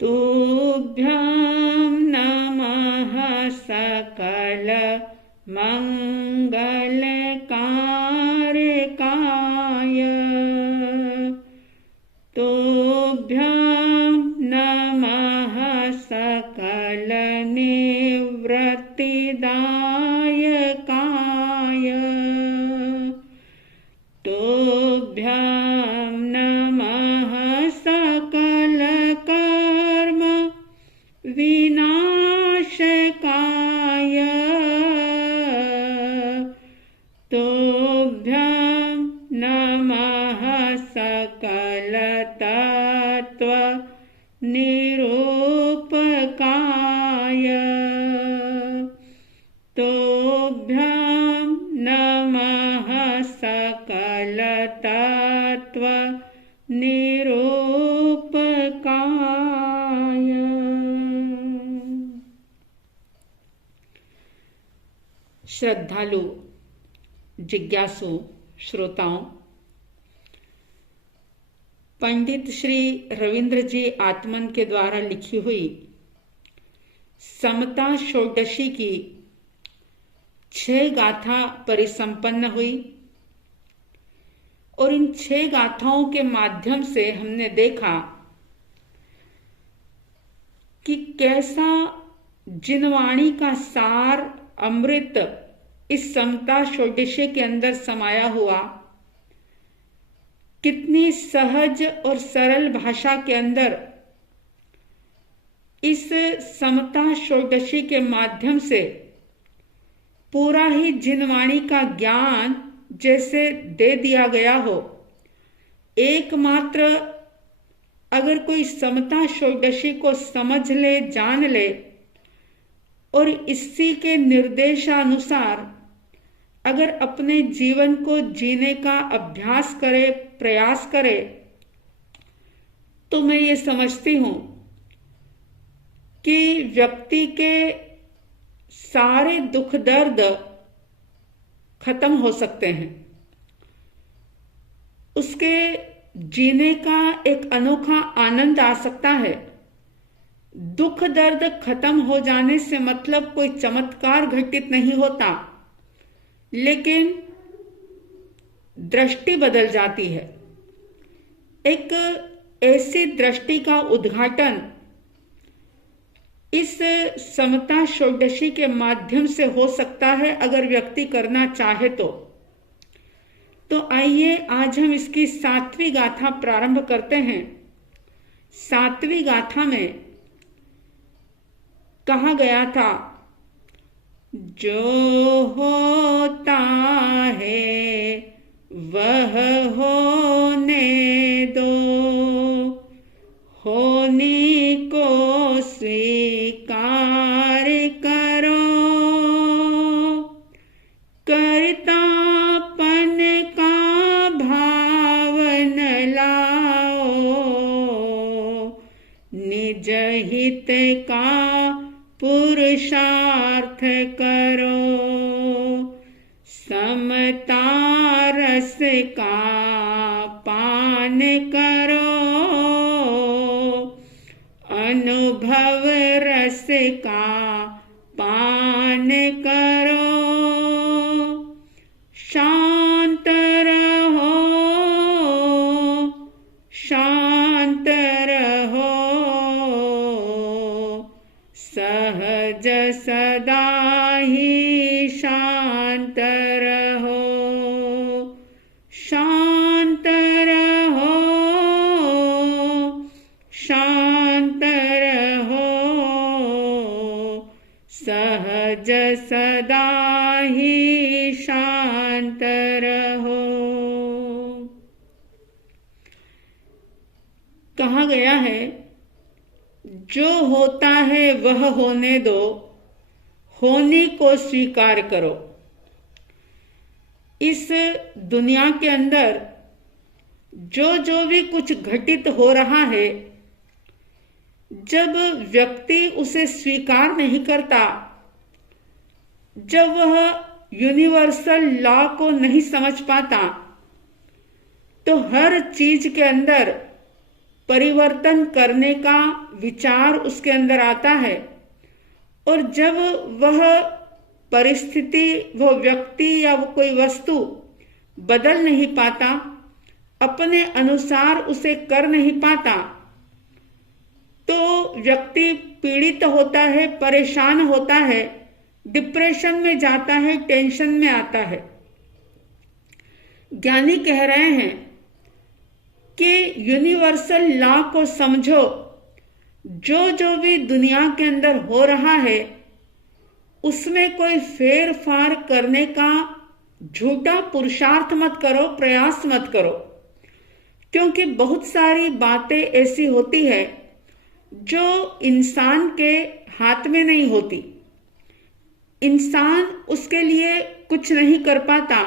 तुभ्यं नमः सकल मंगलकारकाय। तुभ्यं नमः सकल निवृत्तिदायकाय। तुभ्यं नमः सकल कर्म विनाशकाय। तुभ्यं नमः सकल तत्व निरूपकाय। तुभ्यं नमः सकल तत्व निरूपकाय। श्रद्धालु जिज्ञासु श्रोताओं, पंडित श्री रविंद्र जी आत्मन के द्वारा लिखी हुई समता षोडशी की 6 गाथा परिसंपन्न हुई और इन 6 गाथाओं के माध्यम से हमने देखा कि कैसा जिनवाणी का सार अमृत इस समता षोडशी के अंदर समाया हुआ, कितनी सहज और सरल भाषा के अंदर इस समता षोडशी के माध्यम से पूरा ही जिनवाणी का ज्ञान जैसे दे दिया गया हो। एकमात्र अगर कोई समता षोडशी को समझ ले, जान ले और इसी के निर्देशानुसार अगर अपने जीवन को जीने का अभ्यास करे, प्रयास करे, तो मैं ये समझती हूं कि व्यक्ति के सारे दुख दर्द खत्म हो सकते हैं। उसके जीने का एक अनोखा आनंद आ सकता है। दुख दर्द खत्म हो जाने से मतलब कोई चमत्कार घटित नहीं होता, लेकिन दृष्टि बदल जाती है। एक ऐसी दृष्टि का उद्घाटन इस समता षोडशी के माध्यम से हो सकता है अगर व्यक्ति करना चाहे तो आइए आज हम इसकी 7वीं गाथा प्रारंभ करते हैं। 7वीं गाथा में कहा गया था, जो होता है वह होने दो, होने को स्वीकार करो, कर्तापन का भाव न लाओ, निज हित का पुरुषार्थ करो, समता रस का पान करो, अनुभव रस का पान करो, शांत रहो, शांत रहो, सहज सदा ही शांत रहो, शांत रहो, शांत रहो, सहज सदा ही शांत रहो। कहा गया है, जो होता है वह होने दो, होने को स्वीकार करो। इस दुनिया के अंदर जो भी कुछ घटित हो रहा है, जब व्यक्ति उसे स्वीकार नहीं करता, जब वह यूनिवर्सल लॉ को नहीं समझ पाता, तो हर चीज के अंदर परिवर्तन करने का विचार उसके अंदर आता है, और जब वह परिस्थिति, वह व्यक्ति या वो कोई वस्तु बदल नहीं पाता, अपने अनुसार उसे कर नहीं पाता, तो व्यक्ति पीड़ित होता है, परेशान होता है, डिप्रेशन में जाता है, टेंशन में आता है। ज्ञानी कह रहे हैं कि यूनिवर्सल लॉ को समझो, जो जो भी दुनिया के अंदर हो रहा है उसमें कोई फेर फार करने का झूठा पुरुषार्थ मत करो, प्रयास मत करो, क्योंकि बहुत सारी बातें ऐसी होती है जो इंसान के हाथ में नहीं होती। इंसान उसके लिए कुछ नहीं कर पाता,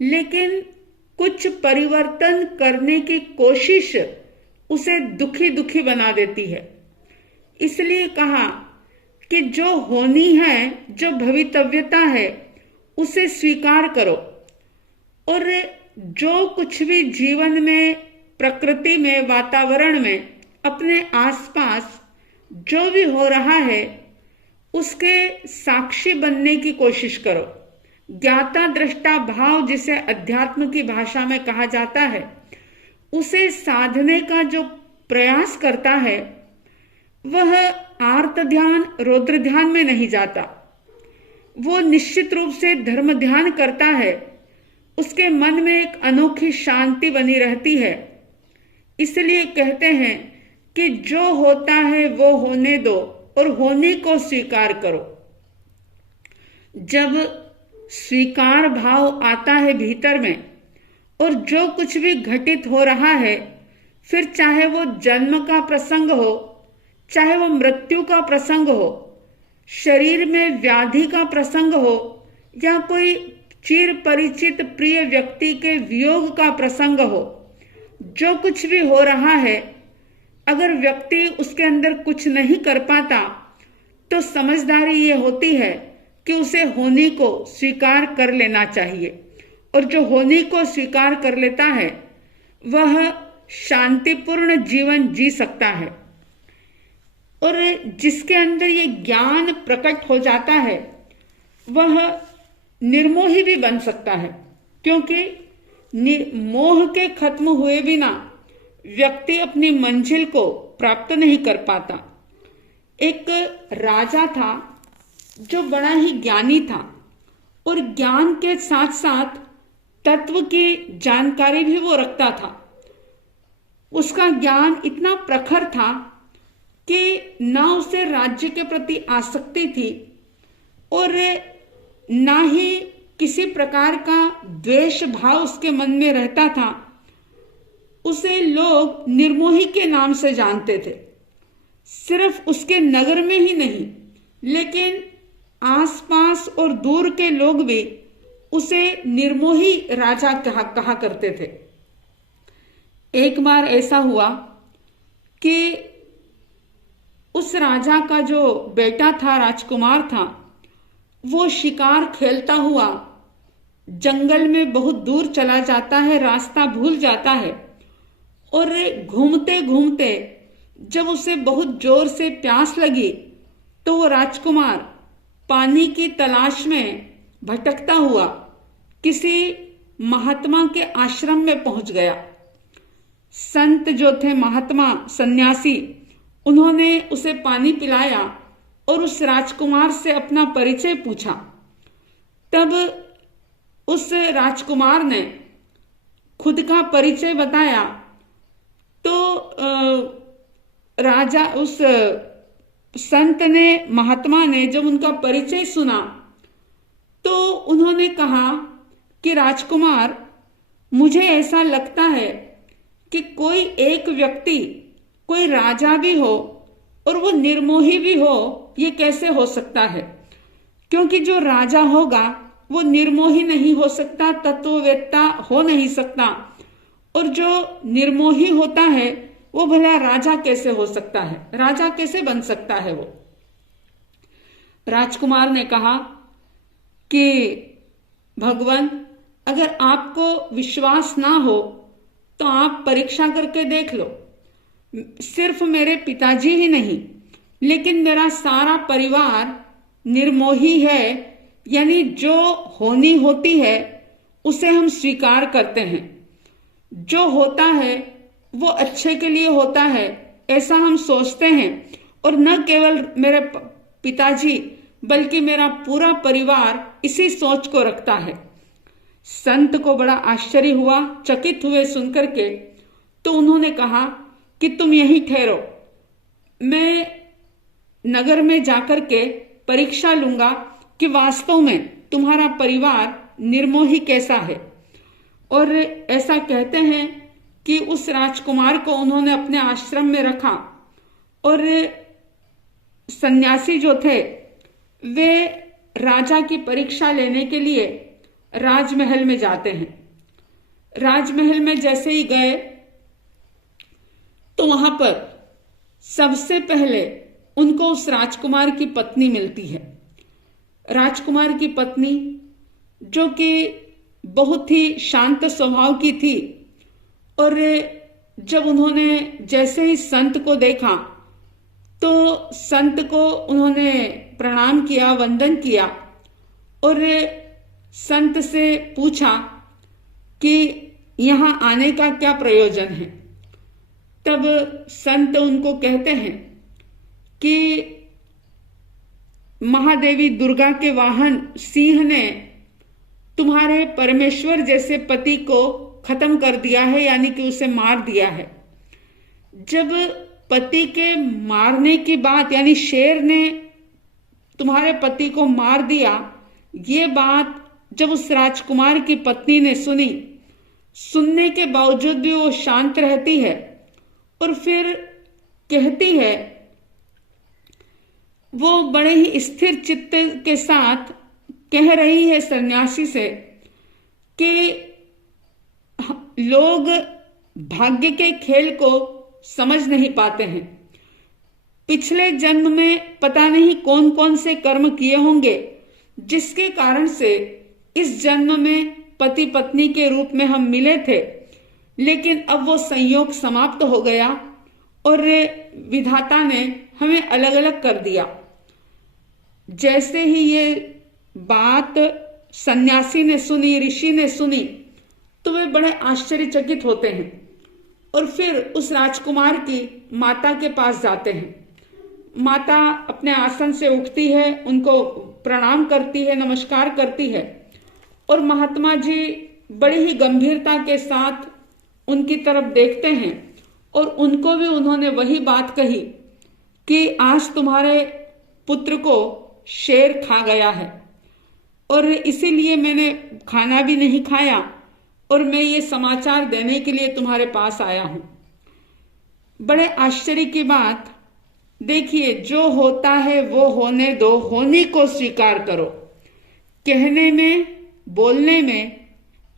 लेकिन कुछ परिवर्तन करने की कोशिश उसे दुखी दुखी बना देती है। इसलिए कहा कि जो होनी है, जो भवितव्यता है, उसे स्वीकार करो, और जो कुछ भी जीवन में, प्रकृति में, वातावरण में, अपने आसपास जो भी हो रहा है उसके साक्षी बनने की कोशिश करो। ज्ञाता दृष्टा भाव, जिसे अध्यात्म की भाषा में कहा जाता है, उसे साधने का जो प्रयास करता है वह आर्त ध्यान, रौद्र ध्यान में नहीं जाता। वो निश्चित रूप से धर्म ध्यान करता है, उसके मन में एक अनोखी शांति बनी रहती है। इसलिए कहते हैं कि जो होता है वो होने दो और होने को स्वीकार करो। जब स्वीकार भाव आता है भीतर में, और जो कुछ भी घटित हो रहा है, फिर चाहे वो जन्म का प्रसंग हो, चाहे वो मृत्यु का प्रसंग हो, शरीर में व्याधि का प्रसंग हो, या कोई चिर परिचित प्रिय व्यक्ति के वियोग का प्रसंग हो, जो कुछ भी हो रहा है, अगर व्यक्ति उसके अंदर कुछ नहीं कर पाता तो समझदारी ये होती है कि उसे होने को स्वीकार कर लेना चाहिए। और जो होने को स्वीकार कर लेता है वह शांतिपूर्ण जीवन जी सकता है। और जिसके अंदर ये ज्ञान प्रकट हो जाता है वह निर्मोही भी बन सकता है, क्योंकि मोह के खत्म हुए बिना व्यक्ति अपनी मंजिल को प्राप्त नहीं कर पाता। एक राजा था जो बड़ा ही ज्ञानी था, और ज्ञान के साथ साथ तत्व की जानकारी भी वो रखता था। उसका ज्ञान इतना प्रखर था कि ना उसे राज्य के प्रति आसक्ति थी, और ना ही किसी प्रकार का द्वेष भाव उसके मन में रहता था। उसे लोग निर्मोही के नाम से जानते थे, सिर्फ उसके नगर में ही नहीं, लेकिन आसपास और दूर के लोग भी उसे निर्मोही राजा कहा करते थे। एक बार ऐसा हुआ कि उस राजा का जो बेटा था, राजकुमार था, वो शिकार खेलता हुआ जंगल में बहुत दूर चला जाता है, रास्ता भूल जाता है, और घूमते घूमते जब उसे बहुत जोर से प्यास लगी तो वो राजकुमार पानी की तलाश में भटकता हुआ किसी महात्मा के आश्रम में पहुंच गया। संत जो थे, महात्मा, सन्यासी, उन्होंने उसे पानी पिलाया और उस राजकुमार से अपना परिचय पूछा। तब उस राजकुमार ने खुद का परिचय बताया तो राजा, उस संत ने, महात्मा ने जब उनका परिचय सुना तो उन्होंने कहा कि राजकुमार, मुझे ऐसा लगता है कि कोई एक व्यक्ति, कोई राजा भी हो और वो निर्मोही भी हो, ये कैसे हो सकता है? क्योंकि जो राजा होगा वो निर्मोही नहीं हो सकता, तत्ववेत्ता हो नहीं सकता, और जो निर्मोही होता है वो भला राजा कैसे हो सकता है? राजा कैसे बन सकता है वो? राजकुमार ने कहा कि भगवान, अगर आपको विश्वास ना हो तो आप परीक्षा करके देख लो। सिर्फ मेरे पिताजी ही नहीं, लेकिन मेरा सारा परिवार निर्मोही है, यानी जो होनी होती है उसे हम स्वीकार करते हैं। जो होता है वो अच्छे के लिए होता है, ऐसा हम सोचते हैं। और न केवल मेरे पिताजी बल्कि मेरा पूरा परिवार इसी सोच को रखता है। संत को बड़ा आश्चर्य हुआ, चकित हुए सुनकर के। तो उन्होंने कहा कि तुम यहीं ठहरो, मैं नगर में जाकर के परीक्षा लूंगा कि वास्तव में तुम्हारा परिवार निर्मोही कैसा है। और ऐसा कहते हैं कि उस राजकुमार को उन्होंने अपने आश्रम में रखा। और सन्यासी जो थे वे राजा की परीक्षा लेने के लिए राजमहल में जाते हैं। राजमहल में जैसे ही गए तो वहां पर सबसे पहले उनको उस राजकुमार की पत्नी मिलती है। राजकुमार की पत्नी जो कि बहुत ही शांत स्वभाव की थी। और जब उन्होंने जैसे ही संत को देखा तो संत को उन्होंने प्रणाम किया, वंदन किया और संत से पूछा कि यहां आने का क्या प्रयोजन है। तब संत उनको कहते हैं कि महादेवी दुर्गा के वाहन सिंह ने तुम्हारे परमेश्वर जैसे पति को खत्म कर दिया है, यानी कि उसे मार दिया है। जब पति के मारने की बात, यानी शेर ने तुम्हारे पति को मार दिया, ये बात जब उस राजकुमार की पत्नी ने सुनी, सुनने के बावजूद भी वो शांत रहती है और फिर कहती है, वो बड़े ही स्थिर चित्त के साथ कह रही है सन्यासी से कि लोग भाग्य के खेल को समझ नहीं पाते हैं। पिछले जन्म में पता नहीं कौन कौन से कर्म किए होंगे जिसके कारण से इस जन्म में पति पत्नी के रूप में हम मिले थे, लेकिन अब वो संयोग समाप्त हो गया और विधाता ने हमें अलग अलग कर दिया। जैसे ही ये बात सन्यासी ने सुनी, ऋषि ने सुनी, तो वे बड़े आश्चर्यचकित होते हैं और फिर उस राजकुमार की माता के पास जाते हैं। माता अपने आसन से उठती है, उनको प्रणाम करती है, नमस्कार करती है और महात्मा जी बड़ी ही गंभीरता के साथ उनकी तरफ देखते हैं और उनको भी उन्होंने वही बात कही कि आज तुम्हारे पुत्र को शेर खा गया है और इसीलिए मैंने खाना भी नहीं खाया और मैं ये समाचार देने के लिए तुम्हारे पास आया हूं। बड़े आश्चर्य की बात, देखिए, जो होता है वो होने दो, होने को स्वीकार करो। कहने में, बोलने में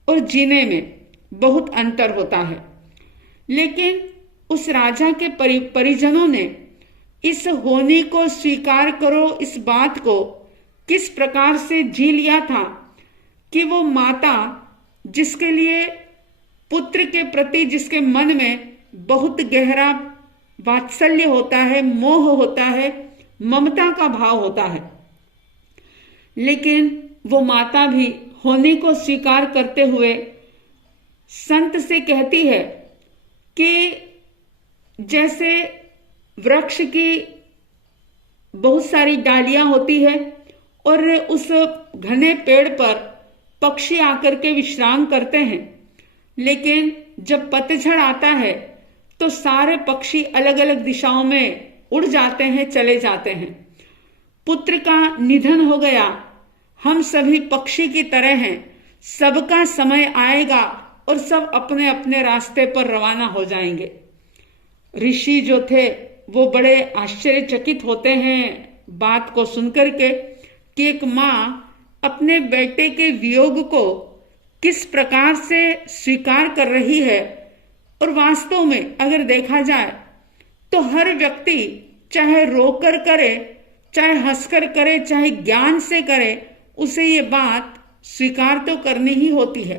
और जीने में बहुत अंतर होता है। लेकिन उस राजा के परिजनों ने इस होने को स्वीकार करो, इस बात को किस प्रकार से जी लिया था कि वो माता जिसके लिए पुत्र के प्रति, जिसके मन में बहुत गहरा वात्सल्य होता है, मोह होता है, ममता का भाव होता है, लेकिन वो माता भी होने को स्वीकार करते हुए संत से कहती है कि जैसे वृक्ष की बहुत सारी डालियां होती है और उस घने पेड़ पर पक्षी आकर के विश्राम करते हैं, लेकिन जब पतझड़ आता है तो सारे पक्षी अलग अलग दिशाओं में उड़ जाते हैं, चले जाते हैं। पुत्र का निधन हो गया, हम सभी पक्षी की तरह हैं, सबका समय आएगा और सब अपने अपने रास्ते पर रवाना हो जाएंगे। ऋषि जो थे वो बड़े आश्चर्यचकित होते हैं बात को सुनकर के कि एक माँ अपने बेटे के वियोग को किस प्रकार से स्वीकार कर रही है। और वास्तव में अगर देखा जाए तो हर व्यक्ति चाहे रोकर करे, चाहे हंसकर करे, चाहे ज्ञान से करे, उसे ये बात स्वीकार तो करनी ही होती है।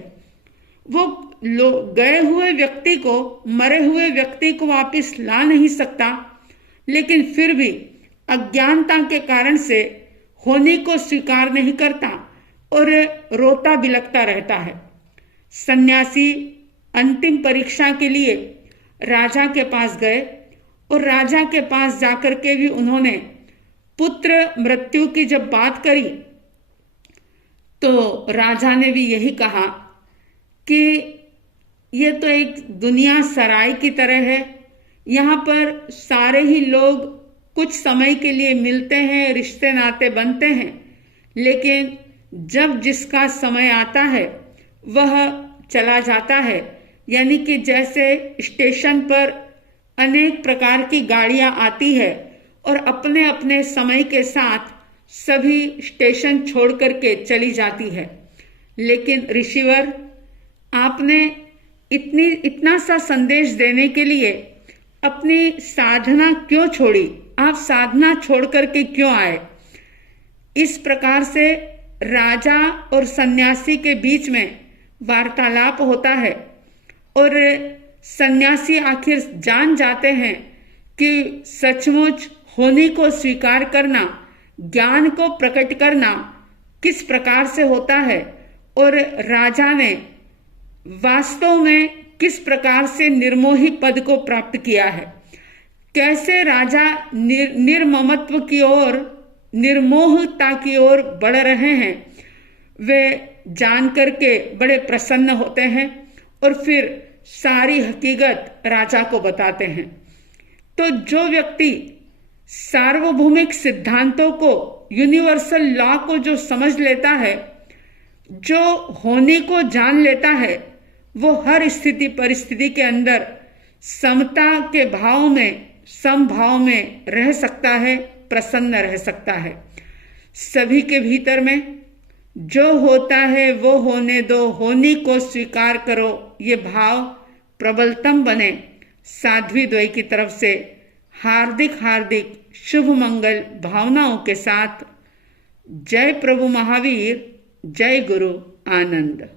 वो गए हुए व्यक्ति को, मरे हुए व्यक्ति को वापस ला नहीं सकता, लेकिन फिर भी अज्ञानता के कारण से होने को स्वीकार नहीं करता और रोता बिलखता रहता है। सन्यासी अंतिम परीक्षा के लिए राजा के पास गए और राजा के पास जाकर के भी उन्होंने पुत्र मृत्यु की जब बात करी तो राजा ने भी यही कहा कि ये तो एक दुनिया सराय की तरह है, यहाँ पर सारे ही लोग कुछ समय के लिए मिलते हैं, रिश्ते नाते बनते हैं, लेकिन जब जिसका समय आता है वह चला जाता है। यानी कि जैसे स्टेशन पर अनेक प्रकार की गाड़ियां आती है और अपने अपने समय के साथ सभी स्टेशन छोड़ करके चली जाती है, लेकिन ऋषिवर आपने इतना सा संदेश देने के लिए अपनी साधना क्यों छोड़ी? आप साधना छोड़ करके क्यों आए? इस प्रकार से राजा और सन्यासी के बीच में वार्तालाप होता है और सन्यासी आखिर जान जाते हैं कि सचमुच होने को स्वीकार करना, ज्ञान को प्रकट करना किस प्रकार से होता है और राजा ने वास्तव में किस प्रकार से निर्मोही पद को प्राप्त किया है। कैसे राजा निर्ममत्व की ओर, निर्मोहता की ओर बढ़ रहे हैं, वे जान करके बड़े प्रसन्न होते हैं और फिर सारी हकीकत राजा को बताते हैं। तो जो व्यक्ति सार्वभौमिक सिद्धांतों को, यूनिवर्सल लॉ को जो समझ लेता है, जो होने को जान लेता है, वो हर स्थिति परिस्थिति के अंदर समता के भाव में, समभाव में रह सकता है, प्रसन्न रह सकता है। सभी के भीतर में जो होता है वो होने दो, होने को स्वीकार करो, ये भाव प्रबलतम बने। साध्वी द्वय की तरफ से हार्दिक हार्दिक शुभ मंगल भावनाओं के साथ जय प्रभु महावीर, जय गुरु आनंद।